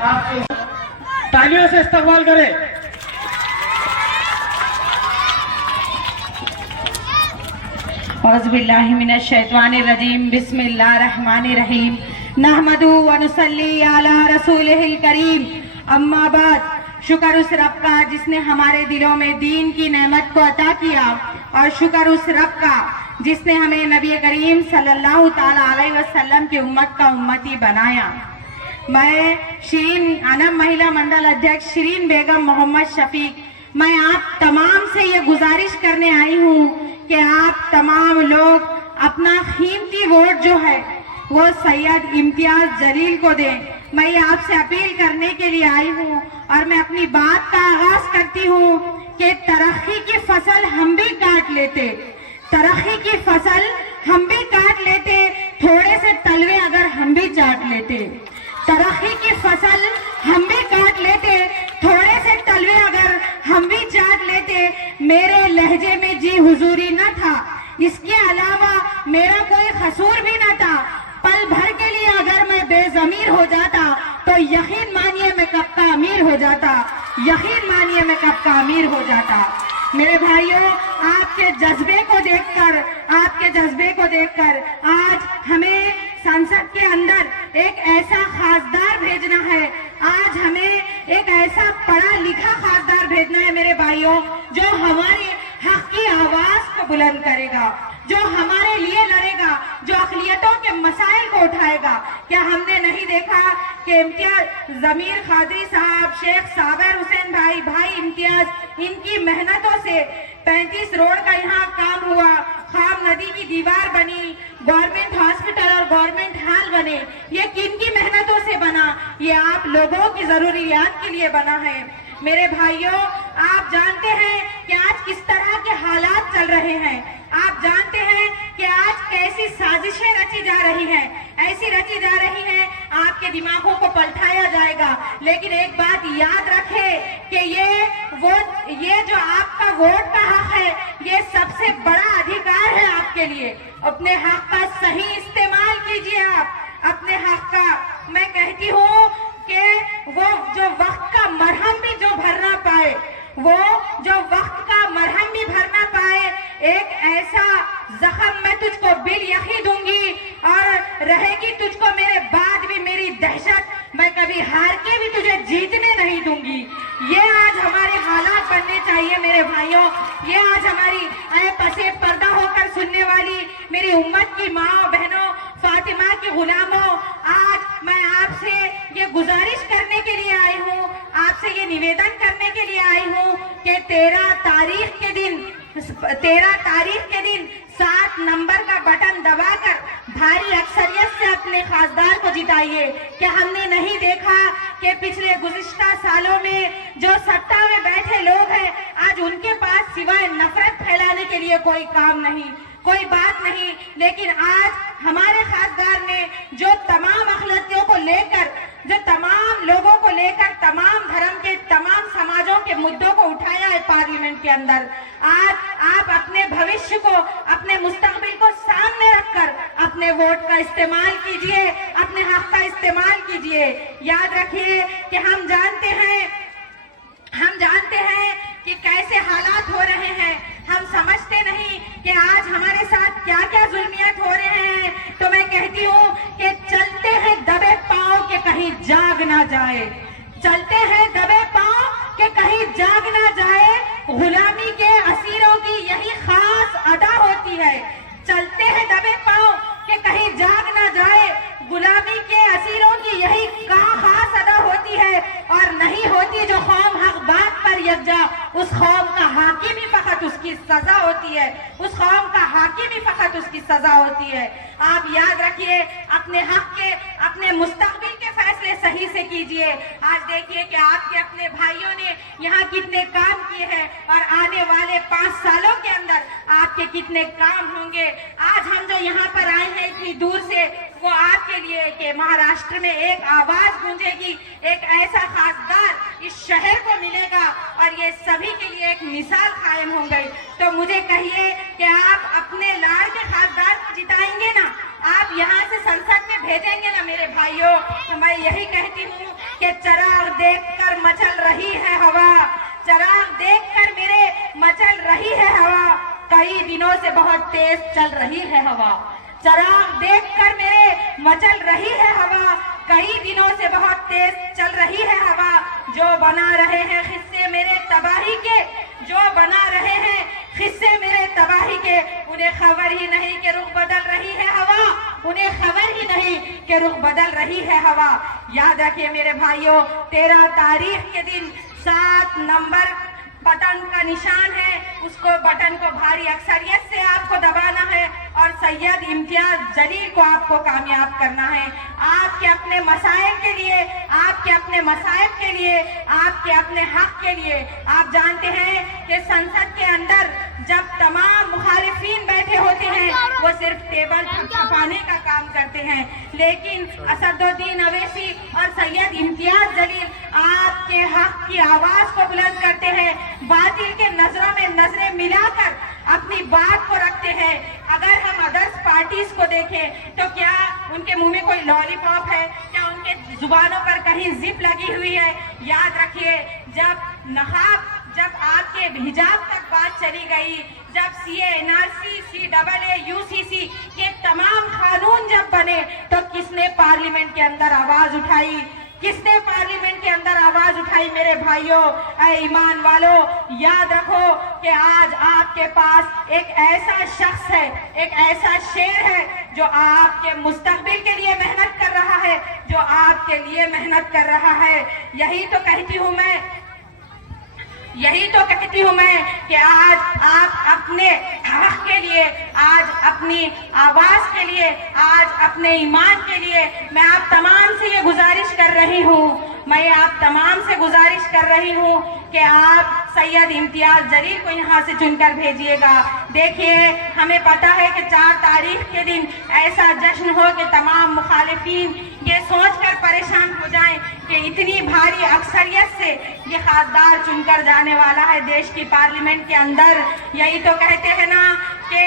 آپ तालियों से इस्तकबाल करें. औज़ुबिल्लाहि मिनश्शैतानिर्रजीम बिस्मिल्लाहिर्रहमानिर्रहीम नहमदु व नुसल्ली अला रसूलिहिल करीम अम्मा बाद. शुक्र उस रब का जिसने हमारे दिलों में दीन की नेमत को अता किया, और शुक्र उस रब का जिसने हमें नबी करीम सल्लल्लाहु ताला अलैहि वसल्लम की उम्मत का उम्मती बनाया. मैं शिरीन अनम महिला मंडल अध्यक्ष शिरीन बेगम मोहम्मद शफीक, मैं आप तमाम से ये गुजारिश करने आई हूँ कि आप तमाम लोग अपना कीमती वोट जो है वो सैयद इम्तियाज जलील को दें. मैं ये आपसे अपील करने के लिए आई हूँ और मैं अपनी बात का आगाज करती हूँ कि तरक्की की फसल हम भी काट लेते, तरक्की की फसल हम भी काट लेते, थोड़े से तलवे अगर हम भी चाट लेते, तरक्की की फसल हम भी काट लेते, थोड़े से तलवे अगर हम भी चाट लेते. मेरे लहजे में जी हुजूरी न था, इसके अलावा मेरा कोई कसूर भी न था. पल भर के लिए अगर मैं बेज़मीर हो जाता तो यकीन मानिए मैं कब का अमीर हो जाता, यकीन मानिए मैं कब का अमीर हो जाता. मेरे भाइयों, आपके जज्बे को देखकर, आपके जज्बे को देखकर आज हमें संसद के अंदर एक ऐसा खासदार भेजना है, आज हमें एक ऐसा पढ़ा लिखा खासदार भेजना है मेरे भाइयों, जो हमारे हक की आवाज को बुलंद करेगा, जो हमारे लिए लड़ेगा, जो अक़लियतों के मसाइल को उठाएगा. क्या हमने नहीं देखा कि इम्तियाज ज़मीर खादरी साहब, शेख साबर हुसैन भाई इम्तियाज, इनकी मेहनतों से 35 रोड का यहाँ काम हुआ, खाम नदी की दीवार बनी, गवर्नमेंट हॉस्पिटल और गवर्नमेंट हॉल बने. ये किन की मेहनतों से बना? ये आप लोगों की जरूरियात के लिए बना है. मेरे भाइयों, आप जानते हैं कि आज किस तरह के हालात चल रहे हैं, आप जानते हैं कि आज कैसी साजिशें रची जा रही हैं, ऐसी रची जा रही हैं आपके दिमागों को पलटाया जाएगा. लेकिन एक बात याद रखें कि ये जो आपका वोट का हक है, ये सबसे बड़ा अधिकार है आपके लिए. अपने हक का सही इस्तेमाल कीजिए, आप अपने हक का. मैं कहती हूँ कि वो जो वक्त का मरहम भी जो भर ना पाए, वो जो वक्त का मरहम भी भर ना पाए, एक ऐसा जख्म मैं तुझको बिल यकी दूंगी और रहेगी तुझको मेरे बाद भी मेरी दहशत, मैं कभी हार के भी तुझे जीतने नहीं दूंगी. ये आज हमारे हालात बनने चाहिए मेरे भाइयों. ये आज हमारी पसे पर्दा होकर सुनने वाली मेरी उम्मत की माँ बहनों, फातिमा की गुलामों, आज मैं आपसे ये गुजारिश करने के लिए आई हूँ, आपसे ये निवेदन करने के लिए आई हूँ कि 13 तारीख के दिन 7 नंबर का बटन दबाकर भारी अक्सरियत से अपने खासदार को जिताइए. क्या हमने नहीं देखा कि पिछले गुज़िश्ता सालों में जो सत्ता में बैठे लोग हैं, आज उनके पास सिवाय नफरत फैलाने के लिए कोई काम नहीं, कोई बात नहीं. लेकिन आज हमारे खासदार ने जो तमाम अखिलतियों को लेकर, जो तमाम लोगों को लेकर, तमाम धर्म के, तमाम समाजों के मुद्दों को उठाया है पार्लियामेंट के अंदर, आज आप अपने भविष्य को, अपने मुस्तकबिल को सामने रखकर अपने वोट का इस्तेमाल कीजिए, अपने हक का इस्तेमाल कीजिए. याद रखिए कि हम जानते हैं कि कैसे हालात हो रहे हैं. हम समझते नहीं कि आज हमारे साथ क्या क्या जुल्मियत हो रहे हैं. तो मैं कहती हूँ कि चलते हैं दबे पांव के कहीं जाग ना जाए, चलते हैं दबे पांव के कहीं जाग ना जाए. गुलामी के असीरों की यही खास अदा होती है. चलते हैं दबे पांव के कहीं जाग ना जाए. गुलामी के असीरों की यही खास अदा होती है, और नहीं होती जो कौम हक बात पर यकजा, उस कौम का हाकिम ही फकत उसकी सजा होती है, उस कौम का हाकिम ही फकत उसकी सजा होती है. आप याद रखिए, अपने हक के, अपने मुस्तकबिल के फैसले सही से कीजिए. आज देखिए कि आपके अपने भाइयों ने यहाँ कितने काम किए हैं, और आने वाले 5 सालों के अंदर आपके कितने काम होंगे. आज हम जो यहाँ पर आए हैं इतनी दूर से, वो आपके लिए कि महाराष्ट्र में एक आवाज गूंजेगी, एक ऐसा खासदार इस शहर को मिलेगा, और ये सभी के लिए एक मिसाल कायम हो गई. तो मुझे कहिए कि आप अपने लाड़ के खासदार को जिताएंगे ना, आप यहाँ से संसद में भेजेंगे ना मेरे भाइयों. तो मैं यही कहती हूँ कि तेज चल रही है हवा, चराग देखकर मेरे मचल रही है हवा, कई दिनों से बहुत तेज चल रही है हवा, जो बना रहे हैं किस्से मेरे तबाही के, जो बना रहे हैं किस्से मेरे तबाही के, उन्हें खबर ही नहीं कि रुख बदल रही है हवा, उन्हें खबर ही नहीं कि रुख बदल रही है हवा। याद रखिए मेरे भाइयों, 13 तारीख के दिन 7 नंबर बटन का निशान है, उसको बटन को भारी अक्सरियत से आपको दबाना है और सैयद इम्तियाज जलील को आपको कामयाब करना है। आपके अपने मसाइल के लिए, आपके अपने मसाइब के लिए, आपके अपने हक के लिए। आप जानते हैं कि संसद के अंदर जब तमाम मुखालिफिन बैठे होते हैं वो सिर्फ टेबल थपथपाने का काम करते हैं, लेकिन असदुद्दीन अवैसी और सैयद इम्तियाज जलील आपके हक की आवाज को बुलंद करते हैं, बातिल के नजरों में नजरें मिलाकर अपनी बात को रखते हैं। अगर हम अदर्स पार्टीज को देखें तो क्या उनके मुंह में कोई लॉलीपॉप है, क्या उनके जुबानों पर कहीं जिप लगी हुई है? याद रखिए, जब आपके हिजाब तक बात चली गई, जब सीए, एनआरसी, सीएए, यूसीसी के तमाम कानून जब बने तो किसने पार्लियामेंट के अंदर आवाज उठाई? किसने पार्लियामेंट के अंदर आवाज उठाई? मेरे भाइयों, ऐ ईमान वालों, याद रखो कि आज आपके पास एक ऐसा शख्स है, एक ऐसा शेर है जो आपके मुस्तकबिल के लिए मेहनत कर रहा है, जो आपके लिए मेहनत कर रहा है। यही तो कहती हूँ मैं कि आज आप अपने हक के लिए, आज अपनी आवाज के लिए, आज अपने ईमान के लिए मैं आप तमाम से ये गुजारिश कर रही हूँ कि आप सैयद इम्तियाज जलील को यहाँ से चुनकर भेजिएगा। देखिए, हमें पता है कि 4 तारीख के दिन ऐसा जश्न हो कि तमाम मुखालिफिन ये सोचकर परेशान हो जाएं कि इतनी भारी अक्सरियत से ये खासदार चुनकर जाने वाला है देश की पार्लियामेंट के अंदर। यही तो कहते हैं ना कि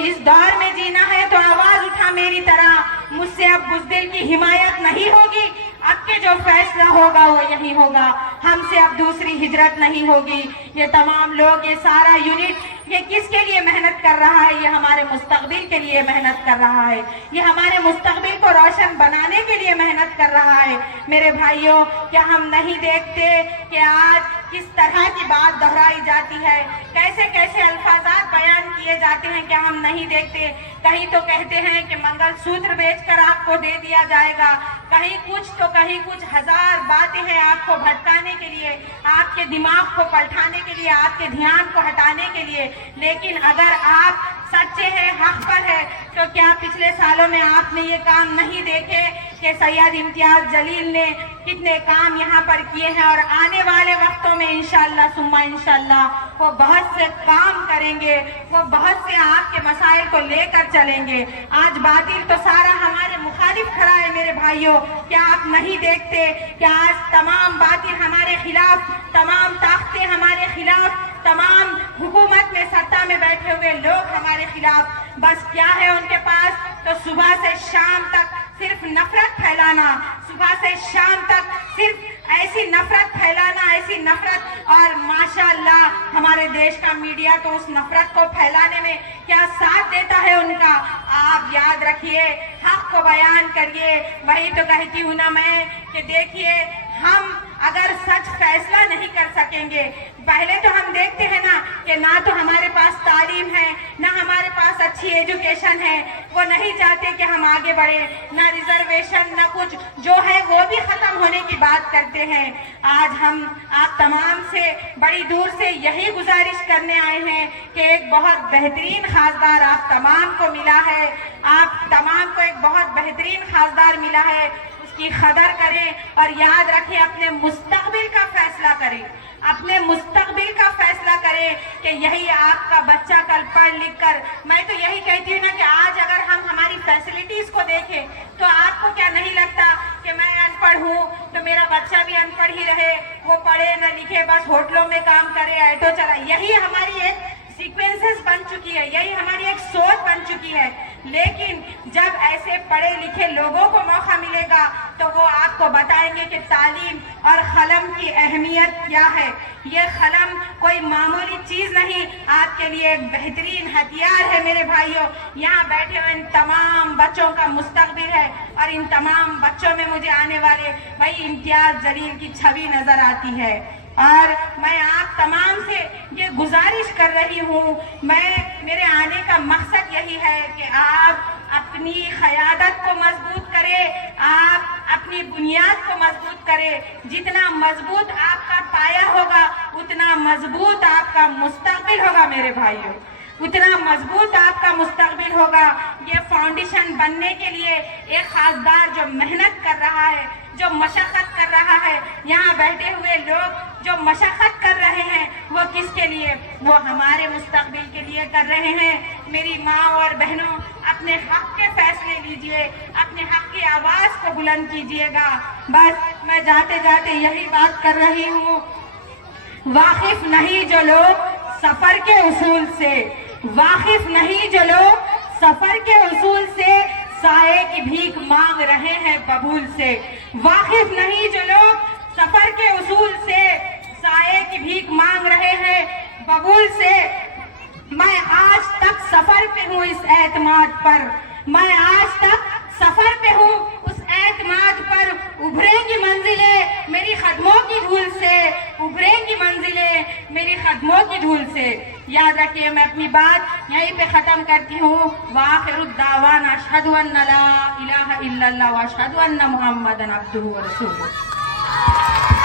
इस दौर में जीना है तो आवाज उठा मेरी तरह, मुझसे अब बुज़दिल की हिमायत नहीं होगी, अब के जो फैसला होगा वो यही होगा, हमसे अब दूसरी हिजरत नहीं होगी। ये तमाम लोग, ये सारा यूनिट, ये किसके लिए मेहनत कर रहा है? ये हमारे मुस्तकबिल के लिए मेहनत कर रहा है, ये हमारे मुस्तकबिल को रोशन बनाने के लिए मेहनत कर रहा है। मेरे भाइयों, क्या हम नहीं देखते कि आज किस तरह की बात दोहराई जाती है, कैसे कैसे अल्फाजात बयान किए जाते हैं? क्या हम नहीं देखते? कहीं तो कहते हैं कि मंगलसूत्र बेचकर आपको दे दिया जाएगा, कहीं कुछ तो कहीं कुछ, हजार बातें हैं आपको भटकाने के लिए, आपके दिमाग को पलटाने के लिए, आपके ध्यान को हटाने के लिए। लेकिन अगर आप सच्चे हैं, हक पर है, तो क्या पिछले सालों में आपने ये काम नहीं देखे कि सैयद इम्तियाज जलील ने कितने काम यहाँ पर किए हैं? और आने वाले वक्तों में इंशाअल्लाह सुम्मा इंशाअल्लाह वो बहुत से काम करेंगे, वो बहुत से आपके मसाइल को लेकर चलेंगे। आज बातिल तो सारा हमारे मुखालिफ खड़ा है मेरे भाइयों, क्या आप नहीं देखते कि आज तमाम बातिल हमारे खिलाफ, तमाम ताकतें हमारे खिलाफ, तमाम हुकूमत में सत्ता में बैठे हुए लोग हमारे खिलाफ, बस क्या है उनके पास? तो सुबह से शाम तक सिर्फ नफरत फैलाना, सुबह से शाम तक सिर्फ ऐसी नफरत फैलाना, ऐसी नफरत। और माशाअल्लाह हमारे देश का मीडिया तो उस नफरत को फैलाने में क्या साथ देता है उनका। आप याद रखिए, हक को बयान करिए। वही तो कहती हूँ ना मैं कि देखिए, हम अगर सच फैसला नहीं कर सकेंगे, पहले तो हम देखते हैं ना कि ना तो हमारे पास तालीम है, ना हमारे पास अच्छी एजुकेशन है, वो नहीं चाहते कि हम आगे बढ़े, ना रिजर्वेशन, ना कुछ, जो है वो भी खत्म होने की बात करते हैं। आज हम आप तमाम से बड़ी दूर से यही गुजारिश करने आए हैं कि एक बहुत बेहतरीन खासदार आप तमाम को मिला है, आप तमाम को एक बहुत बेहतरीन खासदार मिला है, की कदर करें और याद रखें, अपने मुस्तकबिल का फैसला करें, अपने मुस्तकबिल का फैसला करें कि यही आपका बच्चा कल पढ़ लिख कर, मैं तो यही कहती हूँ ना कि आज अगर हम हमारी फैसिलिटीज को देखें तो आपको क्या नहीं लगता कि मैं अनपढ़ हूँ तो मेरा बच्चा भी अनपढ़ ही रहे, वो पढ़े न लिखे, बस होटलों में काम करे, ऑटो चलाए। यही हमारी एक सीक्वेंसेस बन चुकी है, यही हमारी एक सोच बन चुकी है। لیکن جب ایسے پڑھے لکھے لوگوں کو موقع ملے گا تو وہ آپ کو بتائیں گے کہ تعلیم اور قلم کی اہمیت کیا ہے۔ یہ قلم کوئی معمولی چیز نہیں، آپ کے لیے ایک بہترین ہتھیار ہے میرے بھائیوں۔ یہاں بیٹھے ہوئے ان تمام بچوں کا مستقبل ہے، اور ان تمام بچوں میں مجھے آنے والے وہی امتیاز جلیل کی چھوی نظر آتی ہے۔ اور میں آپ تمام سے یہ گزارش کر رہی ہوں، میرے آنے کا مقصد یہی ہے کہ آپ اپنی قیادت کو مضبوط کرے، آپ اپنی بنیاد کو مضبوط کرے۔ جتنا مضبوط آپ کا پایا ہوگا اتنا مضبوط آپ کا مستقبل ہوگا میرے بھائیوں، اتنا مضبوط آپ کا مستقبل ہوگا۔ یہ فاؤنڈیشن بننے کے لیے ایک خاصدار جو محنت کر رہا ہے، جو مشقت کر رہا ہے، یہاں بیٹھے ہوئے لوگ جو مشقت کر رہے ہیں وہ کس کے لیے؟ وہ ہمارے مستقبل کے لیے کر رہے ہیں۔ میری ماں اور بہنوں، اپنے حق کے فیصلے لیجئے، اپنے حق کی آواز کو بلند کیجئے گا۔ بس میں جاتے جاتے یہی بات کر رہی ہوں، واقف نہیں جو لوگ سفر کے اصول سے، واقف نہیں جو لوگ سفر کے اصول سے، سائے کی بھیک مانگ رہے ہیں ببول سے۔ واقف نہیں جو لوگ سفر کے اصول سے، سائے کی بھیک مانگ رہے ہیں ببول سے۔ میں آج تک سفر پہ ہوں اس اعتماد پر، میں آج تک سفر پہ ہوں اس اعتماد پر۔ ابھریں گی منزلیں میری قدموں کی دھول سے، ابھریں گی منزلیں میری قدموں کی دھول سے۔ یاد رکھیے، میں اپنی بات یہیں پہ ختم کرتی ہوں۔ وآخر الدعوانا اشہد ان لا الہ الا اللہ واشہد ان محمدا عبدہ ورسولہ۔